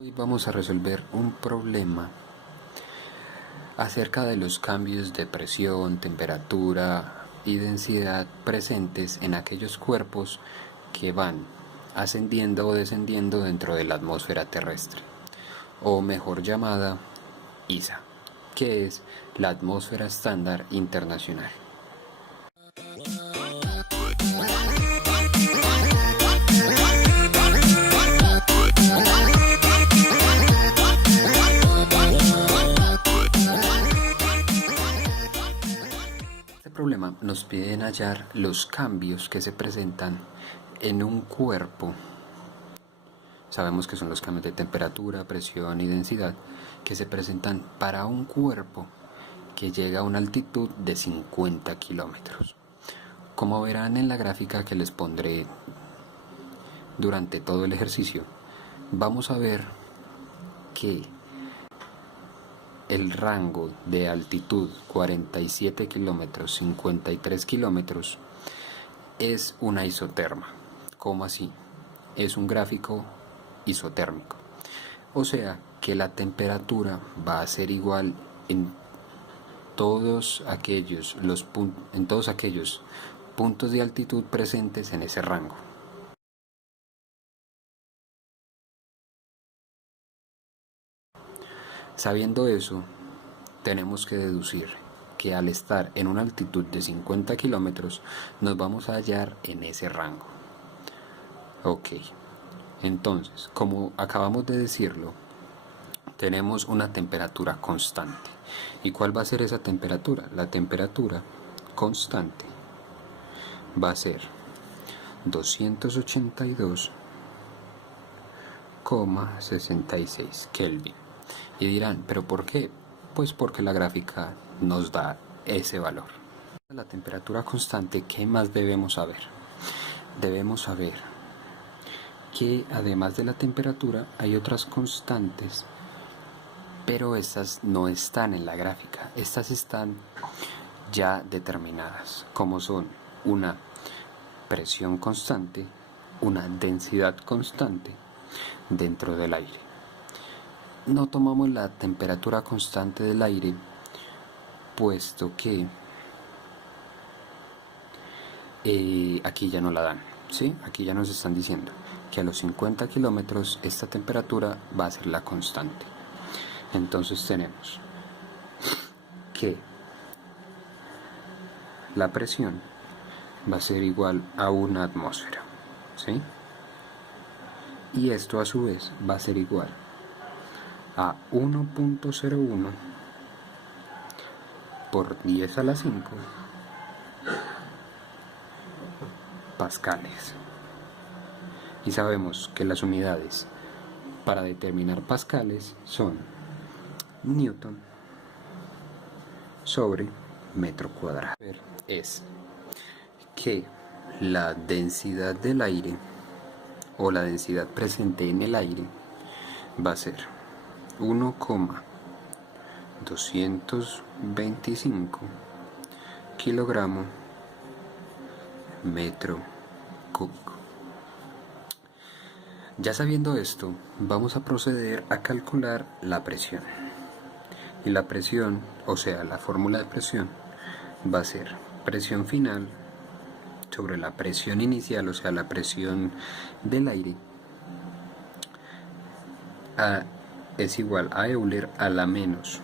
Hoy vamos a resolver un problema acerca de los cambios de presión, temperatura y densidad presentes en aquellos cuerpos que van ascendiendo o descendiendo dentro de la atmósfera terrestre, o mejor llamada ISA, que es la atmósfera estándar internacional. Este problema nos piden hallar los cambios que se presentan en un cuerpo. Sabemos que son los cambios de temperatura, presión y densidad que se presentan para un cuerpo que llega a una altitud de 50 kilómetros. Como verán en la gráfica que les pondré durante todo el ejercicio, vamos a ver que el rango de altitud 47 kilómetros, 53 kilómetros es una isoterma. ¿Cómo así? Es un gráfico isotérmico. O sea que la temperatura va a ser igual en todos aquellos puntos de altitud presentes en ese rango. Sabiendo eso, tenemos que deducir que al estar en una altitud de 50 kilómetros nos vamos a hallar en ese rango. Ok, entonces, como acabamos de decirlo, tenemos una temperatura constante. ¿Y cuál va a ser esa temperatura? La temperatura constante va a ser 282,66 Kelvin. Y dirán, ¿pero por qué? Pues porque la gráfica nos da ese valor. La temperatura constante, ¿qué más debemos saber? Debemos saber que además de la temperatura hay otras constantes, pero estas no están en la gráfica. Estas están ya determinadas, como son una presión constante, una densidad constante dentro del aire. No tomamos la temperatura constante del aire, puesto que aquí ya no la dan, ¿sí? Aquí ya nos están diciendo que a los 50 kilómetros esta temperatura va a ser la constante. Entonces tenemos que la presión va a ser igual a una atmósfera, ¿sí? Y esto a su vez va a ser igual a 1.01 por 10 a la 5 pascales. Y sabemos que las unidades para determinar pascales son Newton sobre metro cuadrado. Es que la densidad del aire o la densidad presente en el aire va a ser 1,225 kilogramos metro cúbico. Ya sabiendo esto, vamos a proceder a calcular la presión. Y la presión, o sea, la fórmula de presión, va a ser presión final sobre la presión inicial, o sea, la presión del aire, es igual a Euler a la menos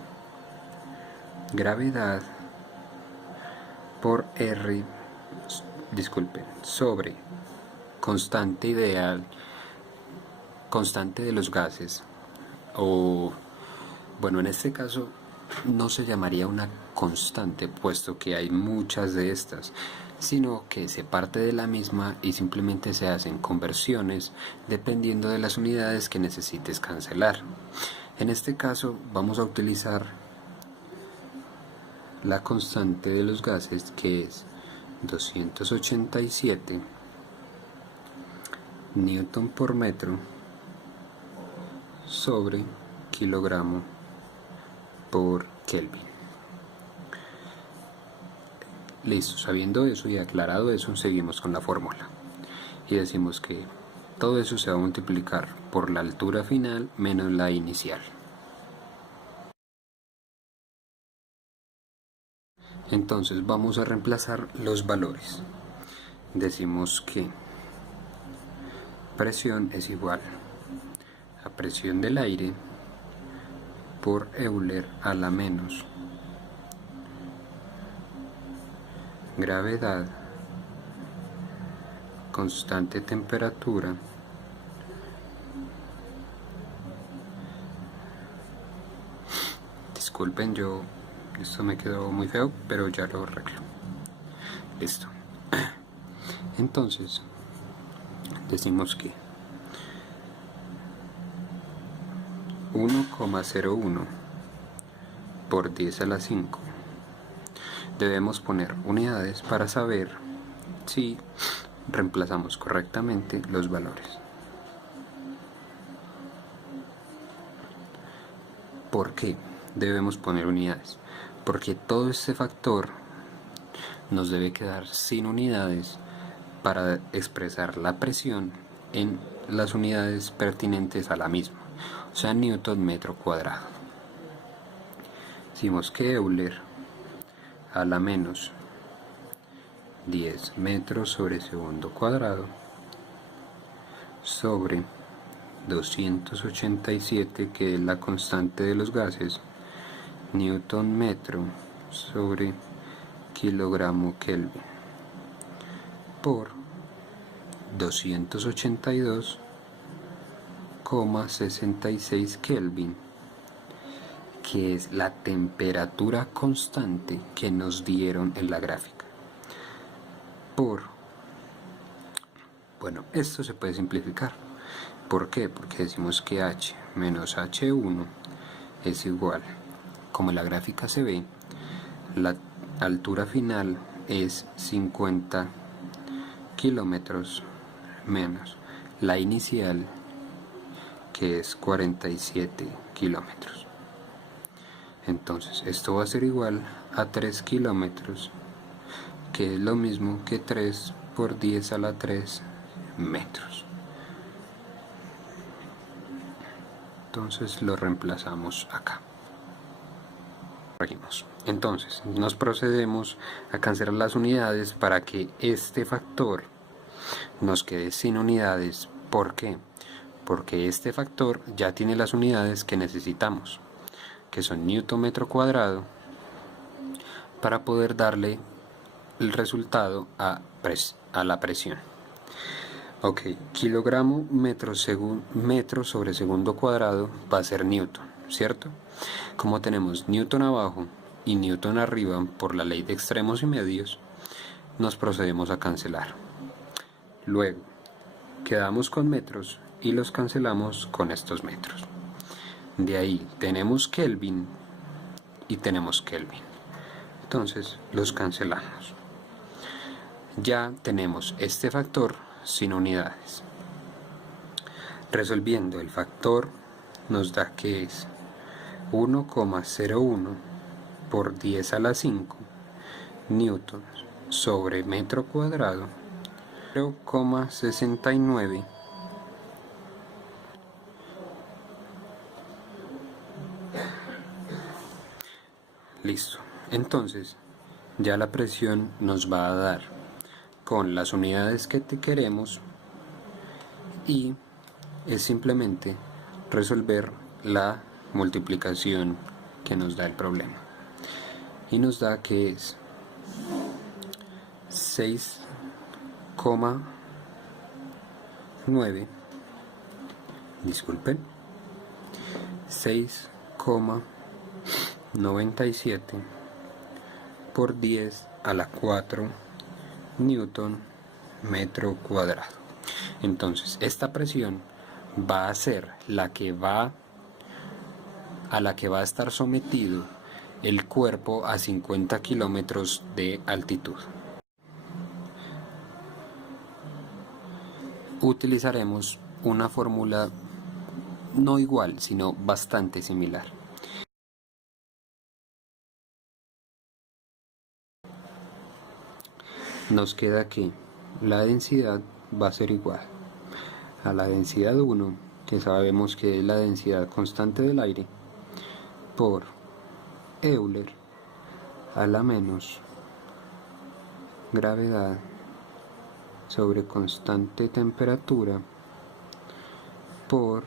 gravedad por R, sobre constante ideal, constante de los gases, o bueno, en este caso no se llamaría una constante, puesto que hay muchas de estas, sino que se parte de la misma y simplemente se hacen conversiones dependiendo de las unidades que necesites cancelar. En este caso vamos a utilizar la constante de los gases, que es 287 newton por metro sobre kilogramo por Kelvin. Listo, sabiendo eso y aclarado eso, seguimos con la fórmula. Y decimos que todo eso se va a multiplicar por la altura final menos la inicial. Entonces vamos a reemplazar los valores. Decimos que presión es igual a presión del aire por Euler a la menos gravedad, constante temperatura, disculpen, esto me quedó muy feo, pero ya lo arreglo. Listo. Entonces decimos que 1,01 por 10 a la 5. Debemos poner unidades para saber si reemplazamos correctamente los valores. ¿Por qué debemos poner unidades? Porque todo este factor nos debe quedar sin unidades para expresar la presión en las unidades pertinentes a la misma, o sea, Newton metro cuadrado. Decimos que Euler a la menos 10 metros sobre segundo cuadrado sobre 287, que es la constante de los gases, Newton metro sobre kilogramo Kelvin, por 282,66 Kelvin, que es la temperatura constante que nos dieron en la gráfica. Bueno, esto se puede simplificar. ¿Por qué? Porque decimos que H menos H1 es igual, como en la gráfica se ve, la altura final es 50 kilómetros menos la inicial, que es 47 kilómetros. Entonces esto va a ser igual a 3 kilómetros, que es lo mismo que 3 por 10 a la 3 metros. Entonces lo reemplazamos acá. Entonces nos procedemos a cancelar las unidades para que este factor nos quede sin unidades. ¿Por qué? Porque este factor ya tiene las unidades que necesitamos, que son Newton metro cuadrado, para poder darle el resultado a la presión. Ok, kilogramo metro sobre segundo cuadrado va a ser Newton, ¿cierto? Como tenemos Newton abajo y Newton arriba por la ley de extremos y medios, nos procedemos a cancelar. Luego, quedamos con metros y los cancelamos con estos metros. De ahí tenemos Kelvin y tenemos Kelvin. Entonces los cancelamos. Ya tenemos este factor sin unidades. Resolviendo el factor nos da que es 1,01 por 10 a la 5 newtons sobre metro cuadrado, 0,69 listo. Entonces ya la presión nos va a dar con las unidades que queremos, y es simplemente resolver la multiplicación que nos da el problema, y nos da que es 6,9, disculpen, 6,97 por 10 a la 4 newton metro cuadrado. Entonces esta presión va a ser a la que va a estar sometido el cuerpo a 50 kilómetros de altitud. Utilizaremos una fórmula no igual, sino bastante similar. nos queda que la densidad va a ser igual a la densidad 1, que sabemos que es la densidad constante del aire, por Euler a la menos gravedad sobre constante temperatura por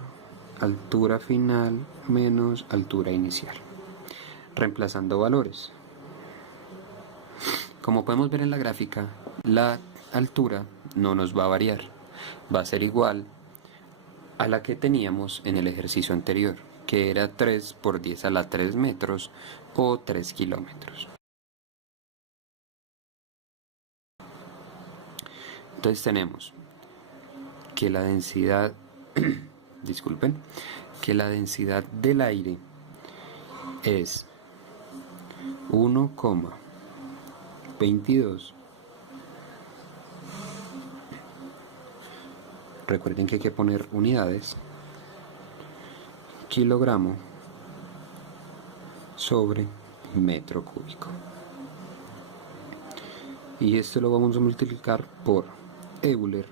altura final menos altura inicial. Reemplazando valores. Como podemos ver en la gráfica, la altura no nos va a variar. Va a ser igual a la que teníamos en el ejercicio anterior, que era 3 por 10 a la 3 metros o 3 kilómetros. Entonces tenemos que la densidad, disculpen, que la densidad del aire es 1,22. Recuerden que hay que poner unidades. Kilogramo sobre metro cúbico. Y esto lo vamos a multiplicar por Euler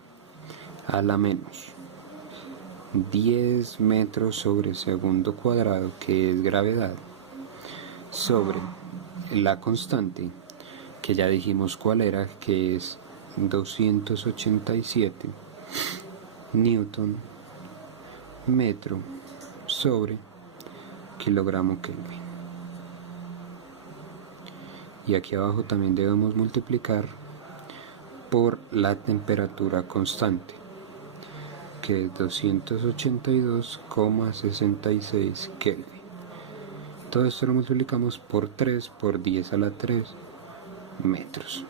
a la menos 10 metros sobre segundo cuadrado, que es gravedad, sobre la constante, que ya dijimos cuál era, que es 287 Newton metro sobre kilogramo Kelvin. Y aquí abajo también debemos multiplicar por la temperatura constante, que es 282,66 Kelvin. Todo esto lo multiplicamos por 3 por 10 a la 3 metros.